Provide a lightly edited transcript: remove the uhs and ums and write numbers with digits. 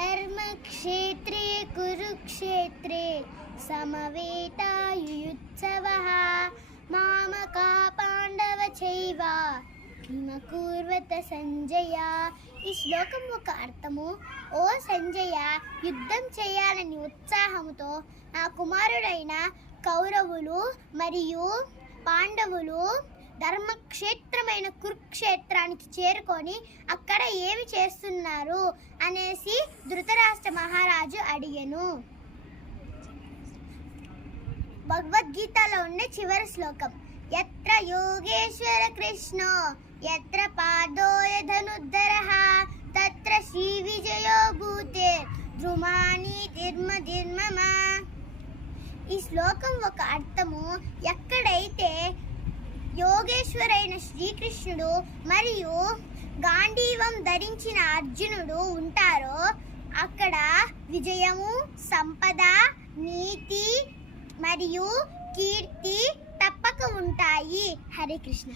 ధర్మక్షేత్రే కురుక్షేత్రే సమవేతాయుత్సవః మామకా పాండవ చైవ కిమకూర్వత సంజయ. ఈ శ్లోకం ఒక అర్థము, ఓ సంజయ, యుద్ధం చేయాలని ఉత్సాహంతో నా కుమారుడైన కౌరవులు మరియు పాండవులు ధర్మక్షేత్రమైన కురుక్షేత్రానికి చేరుకొని అక్కడ ఏమి చేస్తున్నారు అనేసి ధృతరాష్ట్ర మహారాజు అడిగెను. భగవద్గీతలో ఉండే చివరి శ్లోకం, యత్ర యోగేశ్వర కృష్ణో యత్ర పాదోయ ధనుద్ధరః తత్ర శ్రీ విజయో భూతే ధ్రుమాని ధిర్మ. ఈ శ్లోకం ఒక అర్థము, ఎక్కడైతే యోగేశ్వరైన శ్రీకృష్ణుడు మరియు గాంధీవం ధరించిన అర్జునుడు ఉంటారో అక్కడ విజయము, సంపద, నీతి మరియు కీర్తి తప్పక ఉంటాయి. హరే కృష్ణ.